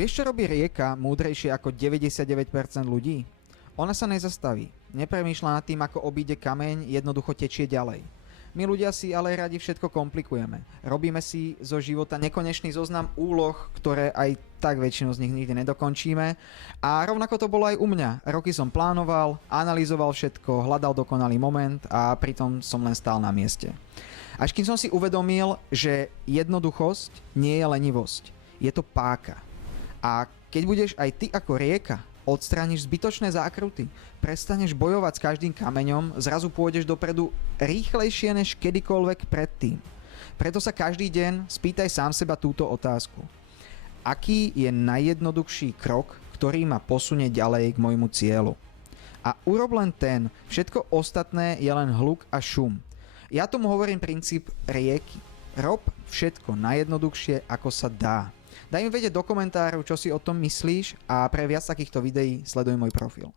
Vieš, čo robí rieka múdrejšie ako 99% ľudí? Ona sa nezastaví. Nepremýšľa nad tým, ako obíde kameň, jednoducho tečie ďalej. My ľudia si ale radi všetko komplikujeme. Robíme si zo života nekonečný zoznam úloh, ktoré aj tak väčšinu z nich nikdy nedokončíme. A rovnako to bolo aj u mňa. Roky som plánoval, analyzoval všetko, hľadal dokonalý moment a pritom som len stál na mieste. Až kým som si uvedomil, že jednoduchosť nie je lenivosť. Je to páka. A keď budeš aj ty ako rieka, odstrániš zbytočné zákruty, prestaneš bojovať s každým kameňom, zrazu pôjdeš dopredu rýchlejšie než kedykoľvek predtým. Preto sa každý deň spýtaj sám seba túto otázku. Aký je najjednoduchší krok, ktorý ma posunie ďalej k môjmu cieľu? A urob len ten, všetko ostatné je len hluk a šum. Ja tomu hovorím princíp rieky. Rob všetko najjednoduchšie, ako sa dá. Daj mi vedieť do komentárov, čo si o tom myslíš a pre viac takýchto videí sleduj môj profil.